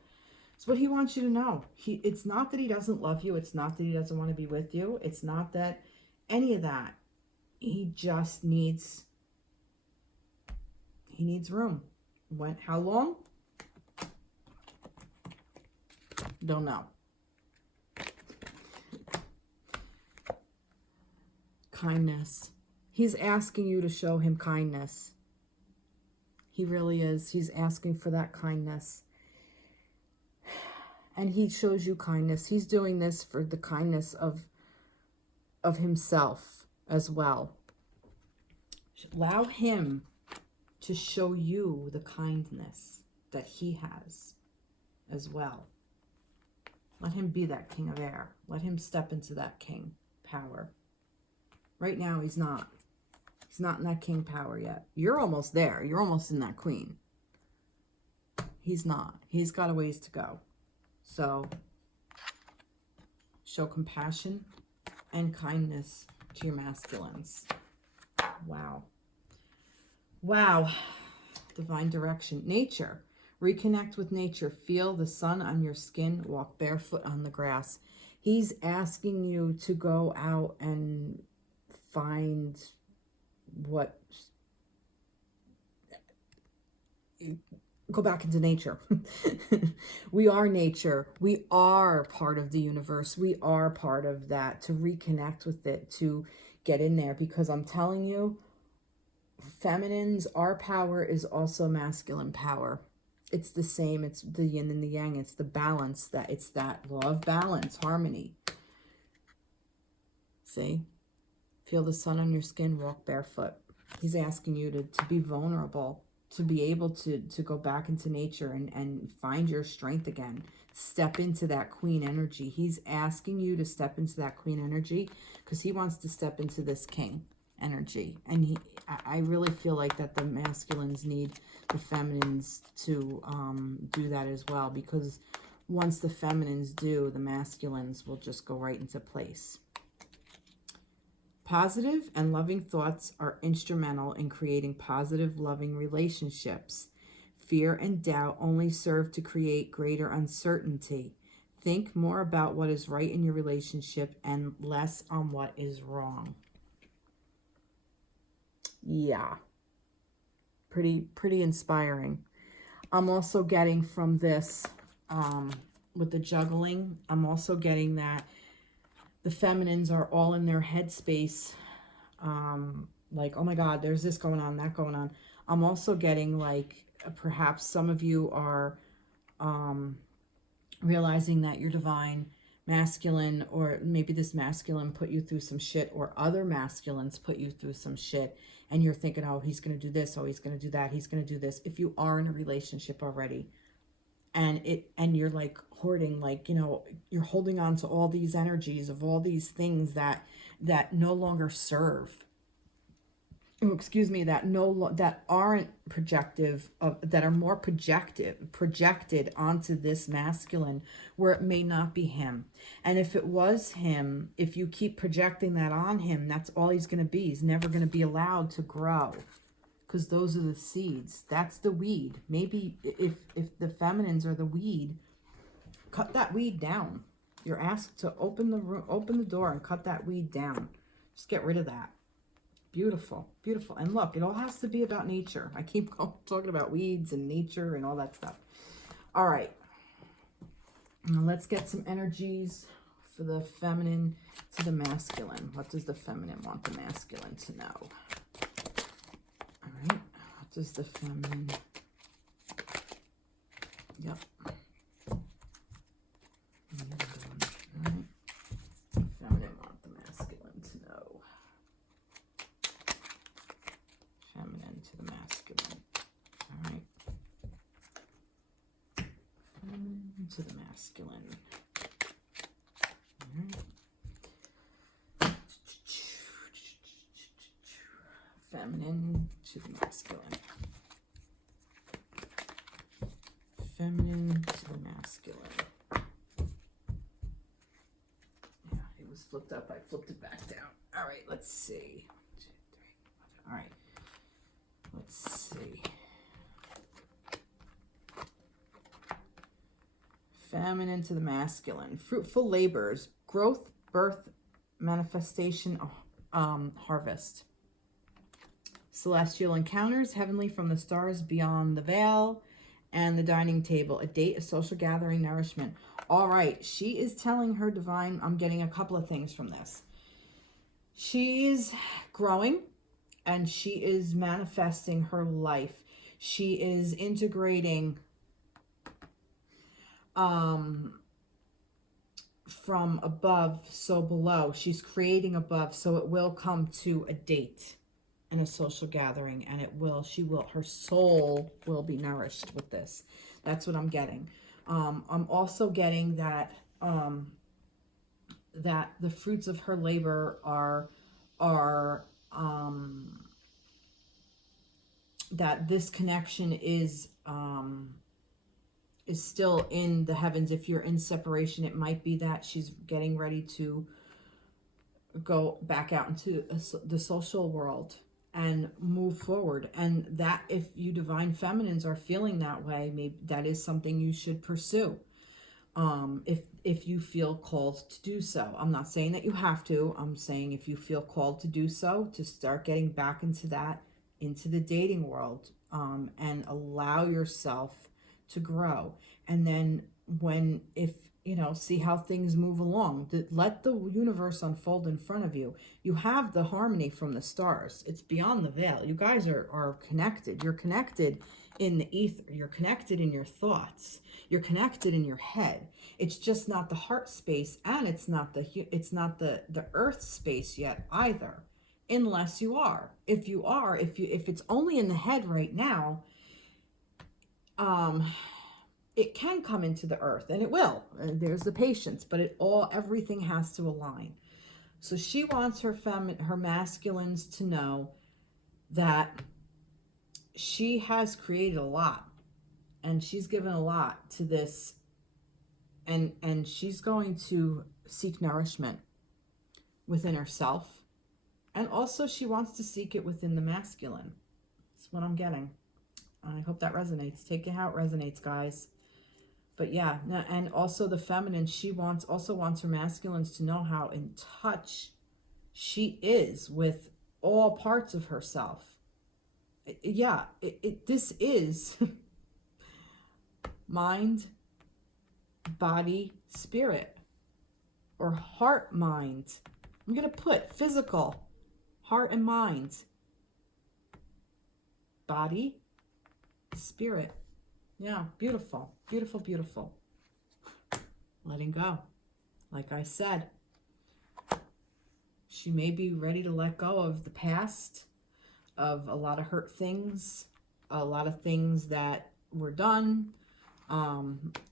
It's what he wants you to know. It's not that he doesn't love you. It's not that he doesn't want to be with you. It's not that any of that. He just needs... he needs room. How long? Don't know. Kindness. He's asking you to show him kindness. He really is. He's asking for that kindness. And he shows you kindness. He's doing this for the kindness of himself as well. Allow him to show you the kindness that he has as well. Let him be that king of air. Let him step into that king power. Right now, he's not. He's not in that king power yet. You're almost there. You're almost in that queen. He's not. He's got a ways to go. So, show compassion and kindness to your masculines. Wow. Wow. Divine direction. Nature. Reconnect with nature. Feel the sun on your skin. Walk barefoot on the grass. He's asking you to go out and find what... go back into nature. We are nature. We are part of the universe. We are part of that. To reconnect with it, to get in there. Because I'm telling you, feminines, our power is also masculine power. It's the same. It's the yin and the yang. It's the balance. It's that law of balance, harmony. See? Feel the sun on your skin. Walk barefoot. He's asking you to be vulnerable, to be able to go back into nature and find your strength again. Step into that queen energy. He's asking you to step into that queen energy because he wants to step into this king energy. And I really feel like that the masculines need the feminines to do that as well, because once the feminines do, the masculines will just go right into place. Positive and loving thoughts are instrumental in creating positive, loving relationships. fear and doubt only serve to create greater uncertainty. Think more about what is right in your relationship and less on what is wrong. Yeah. Pretty inspiring. I'm also getting from this, with the juggling, I'm also getting that the feminines are all in their headspace. Like, oh my God, there's this going on, that going on. I'm also getting like, perhaps some of you are realizing that your divine masculine, or maybe this masculine put you through some shit, or other masculines put you through some shit, and you're thinking, oh, he's going to do this, oh, he's going to do that, he's going to do this. If you are in a relationship already, and you're like hoarding, like, you know, you're holding on to all these energies of all these things that no longer serve, that aren't projective, that are more projected onto this masculine, where it may not be him. And if it was him, if you keep projecting that on him, that's all he's going to be. He's never going to be allowed to grow, because those are the seeds. That's the weed. Maybe if the feminines are the weed, cut that weed down. You're asked to open the door and cut that weed down. Just get rid of that. Beautiful, beautiful. And look, it all has to be about nature. I keep talking about weeds and nature and all that stuff. All right. Now let's get some energies for the feminine to the masculine. What does the feminine want the masculine to know? All right. What does the feminine... Yep. All right. Feminine want the masculine to know. Feminine to the masculine. All right. Feminine to the masculine. All right. Feminine to the masculine. Feminine to the masculine. Yeah, it was flipped up. I flipped it back down. All right, let's see. 1, 2, 3, 4, 5. All right. Let's see. Feminine to the masculine. Fruitful labors. Growth, birth, manifestation, harvest. Celestial encounters, heavenly from the stars beyond the veil, and the dining table. A date, a social gathering, nourishment. All right. She is telling her divine, I'm getting a couple of things from this. She's growing. And she is manifesting her life. She is integrating from above, so below. She's creating above, so it will come to a date and a social gathering, and her soul will be nourished with this. That's what I'm getting. I'm also getting that that the fruits of her labor are that this connection is still in the heavens. If you're in separation, it might be that she's getting ready to go back out into the social world and move forward. And that, if you divine feminines are feeling that way, maybe that is something you should pursue. If you feel called to do so. I'm not saying that you have to. I'm saying if you feel called to do so, to start getting back into the dating world, and allow yourself to grow. And then see how things move along. Let the universe unfold in front of you. You have the harmony from the stars. It's beyond the veil. You guys are connected. You're connected in the ether. You're connected in your thoughts. You're connected in your head. It's just not the heart space, and it's not the earth space yet either, unless you are. If it's only in the head right now, it can come into the earth, and it will. And there's the patience, but everything has to align. So she wants her masculines to know that she has created a lot, and she's given a lot to this, and she's going to seek nourishment within herself, and also she wants to seek it within the masculine. That's what I'm getting. I hope that resonates. Take it how it resonates, guys. But yeah, and also the feminine, she also wants her masculines to know how in touch she is with all parts of herself. Yeah, this is mind, body, spirit, or heart, mind. I'm going to put physical, heart and mind, body, spirit. Yeah, beautiful, beautiful, beautiful. Letting go. Like I said, she may be ready to let go of the past, of a lot of hurt things, a lot of things that were done.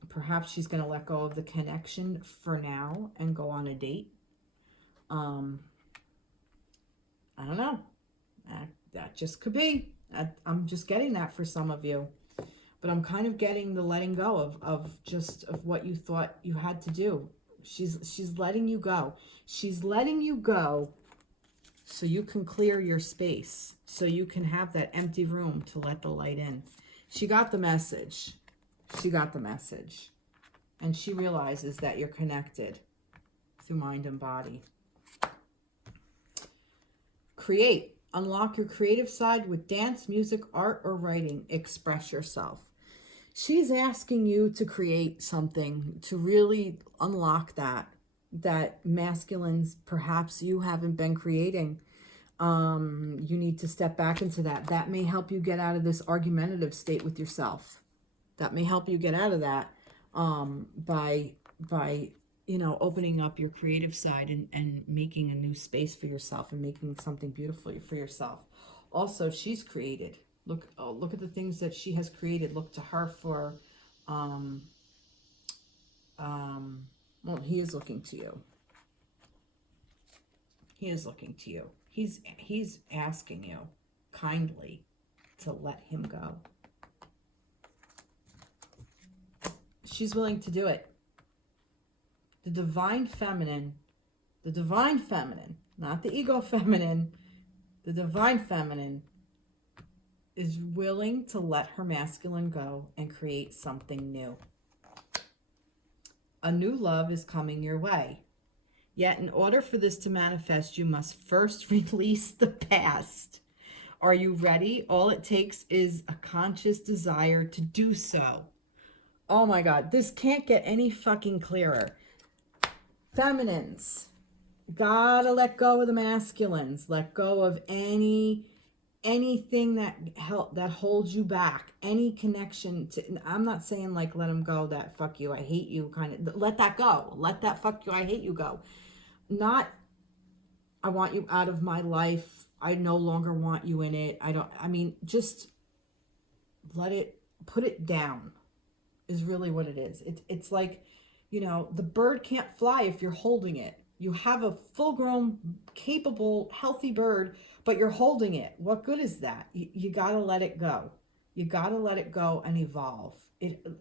Perhaps she's going to let go of the connection for now and go on a date. I don't know. That just could be. I'm just getting that for some of you. But I'm kind of getting the letting go of what you thought you had to do. She's letting you go. She's letting you go so you can clear your space, so you can have that empty room to let the light in. She got the message. She got the message. And she realizes that you're connected through mind and body. Create. Unlock your creative side with dance, music, art, or writing. Express yourself. She's asking you to create something, to really unlock that masculines perhaps you haven't been creating. You need to step back into that. That may help you get out of this argumentative state with yourself. That may help you get out of that by opening up your creative side and making a new space for yourself and making something beautiful for yourself. Also, she's created. Look at the things that she has created. Look to her for, well, he is looking to you. He is looking to you. He's asking you kindly to let him go. She's willing to do it. The divine feminine, not the ego feminine, the divine feminine is willing to let her masculine go and create something new. A new love is coming your way. Yet in order for this to manifest, you must first release the past. Are you ready? All it takes is a conscious desire to do so. Oh my God, this can't get any fucking clearer. Feminines, gotta let go of the masculines. Let go of anything that holds you back, any connection to, I'm not saying like let them go, that fuck you, I hate you kind of, let that go. Let that fuck you, I hate you go. Not, I want you out of my life, I no longer want you in it. Just let it, put it down is really what it is. It's like, the bird can't fly if you're holding it. You have a full-grown, capable, healthy bird, but you're holding it. What good is that? You got to let it go. You got to let it go and evolve.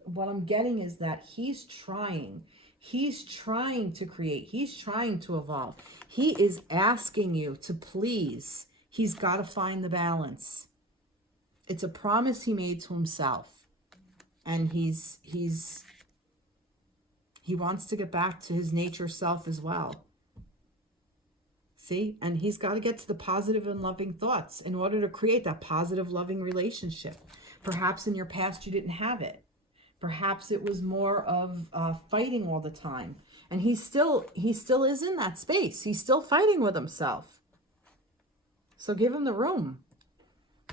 What I'm getting is that he's trying to create. He's trying to evolve. He is asking you to please. He's got to find the balance. It's a promise he made to himself. And he wants to get back to his nature self as well. See? And he's got to get to the positive and loving thoughts in order to create that positive, loving relationship. Perhaps in your past you didn't have it. Perhaps it was more of fighting all the time. And he still is in that space. He's still fighting with himself. So give him the room.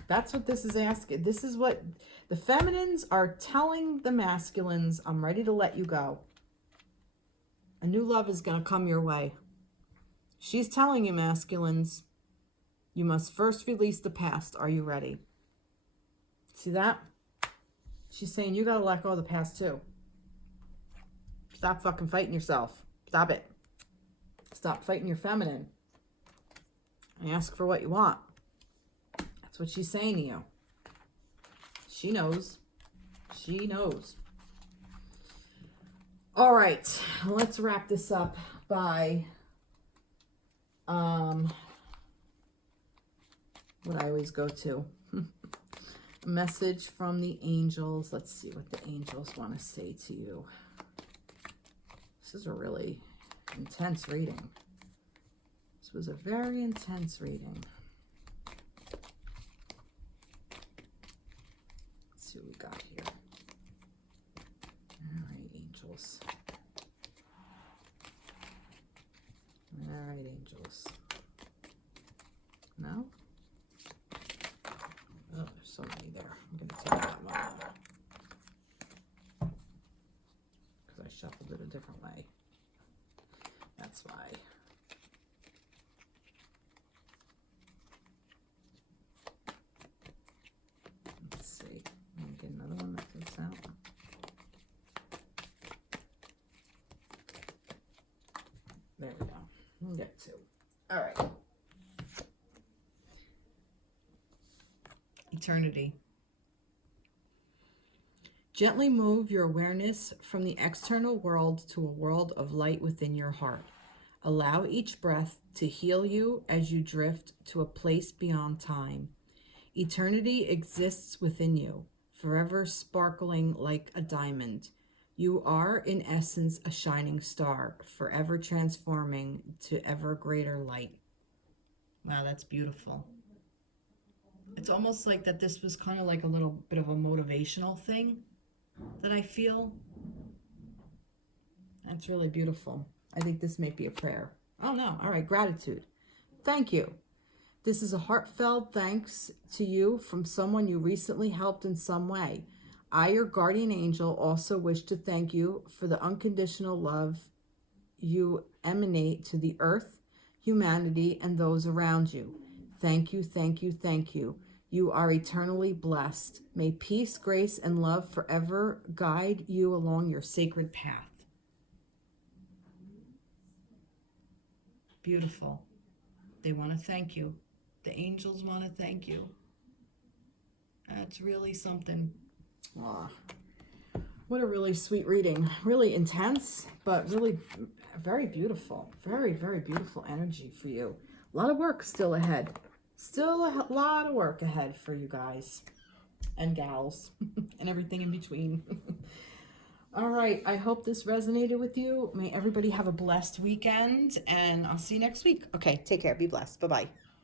That's what this is asking. This is what the feminines are telling the masculines. I'm ready to let you go. A new love is going to come your way. She's telling you, masculines, you must first release the past. Are you ready? See that? She's saying you got to let go of the past too. Stop fucking fighting yourself. Stop it. Stop fighting your feminine. And ask for what you want. That's what she's saying to you. She knows. She knows. All right, let's wrap this up by what I always go to. Message from the angels. Let's see what the angels want to say to you. This is a really intense reading. This was a very intense reading. Let's see what we got here. All right, angels. All right, angels. No? Oh, there's so many there. I'm going to take that one out. Because I shuffled it a different way. That's why. Let's see. I'm going to get another one that fits out. There we go. We'll get two. All right. Eternity. Gently move your awareness from the external world to a world of light within your heart. Allow each breath to heal you as you drift to a place beyond time. Eternity exists within you, forever sparkling like a diamond. You are, in essence, a shining star, forever transforming to ever greater light. Wow, that's beautiful. It's almost like that this was kind of like a little bit of a motivational thing that I feel. That's really beautiful. I think this may be a prayer. Oh no. All right. Gratitude. Thank you. This is a heartfelt thanks to you from someone you recently helped in some way. I, your guardian angel, also wish to thank you for the unconditional love you emanate to the earth, humanity, and those around you. Thank you, thank you, thank you. You are eternally blessed. May peace, grace, and love forever guide you along your sacred path. Beautiful. They want to thank you. The angels want to thank you. That's really something. Aw, what a really sweet reading. Really intense, but really very beautiful. Very, very beautiful energy for you. A lot of work still ahead. Still a lot of work ahead for you guys and gals and everything in between. All right. I hope this resonated with you. May everybody have a blessed weekend, and I'll see you next week. Okay. Take care. Be blessed. Bye-bye.